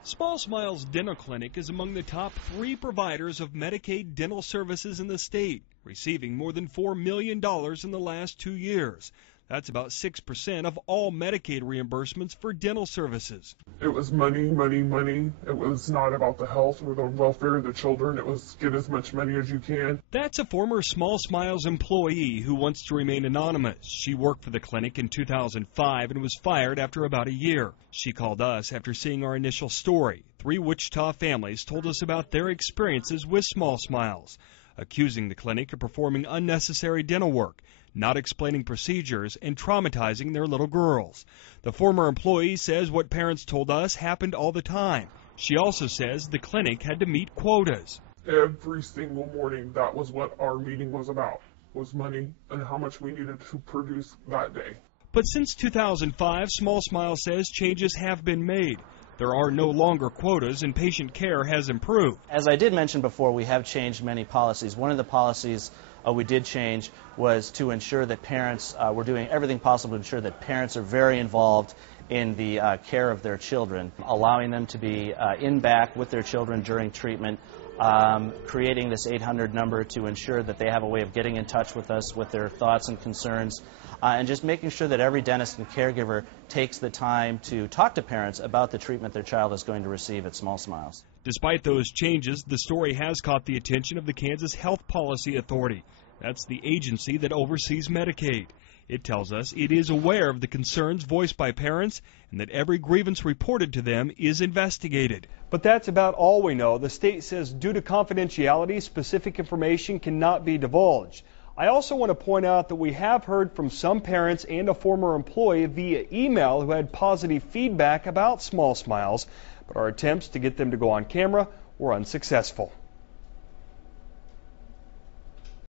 Small Smiles Dental Clinic is among the top 3 providers of Medicaid dental services in the state, receiving more than $4 million in the last 2 years. That's about 6% of all Medicaid reimbursements for dental services. It was money, money, money. It was not about the health or the welfare of the children. It was get as much money as you can. That's a former Small Smiles employee who wants to remain anonymous. She worked for the clinic in 2005 and was fired after about a year. She called us after seeing our initial story. 3 Wichita families told us about their experiences with Small Smiles, accusing the clinic of performing unnecessary dental work, not explaining procedures, and traumatizing their little girls. The former employee says what parents told us happened all the time. She also says the clinic had to meet quotas. Every single morning, that was what our meeting was about, was money and how much we needed to produce that day. But since 2005, Small Smile says changes have been made. There are no longer quotas and patient care has improved. As I did mention before, we have changed many policies. One of the policies we did change was to ensure that parents, we're doing everything possible to ensure that parents are very involved in the care of their children, allowing them to be in back with their children during treatment, creating this 800 number to ensure that they have a way of getting in touch with us with their thoughts and concerns, and just making sure that every dentist and caregiver takes the time to talk to parents about the treatment their child is going to receive at Small Smiles. Despite those changes, the story has caught the attention of the Kansas Health Policy Authority. That's the agency that oversees Medicaid. It tells us it is aware of the concerns voiced by parents and that every grievance reported to them is investigated. But that's about all we know. The state says due to confidentiality, specific information cannot be divulged. I also want to point out that we have heard from some parents and a former employee via email who had positive feedback about Small Smiles, but our attempts to get them to go on camera were unsuccessful.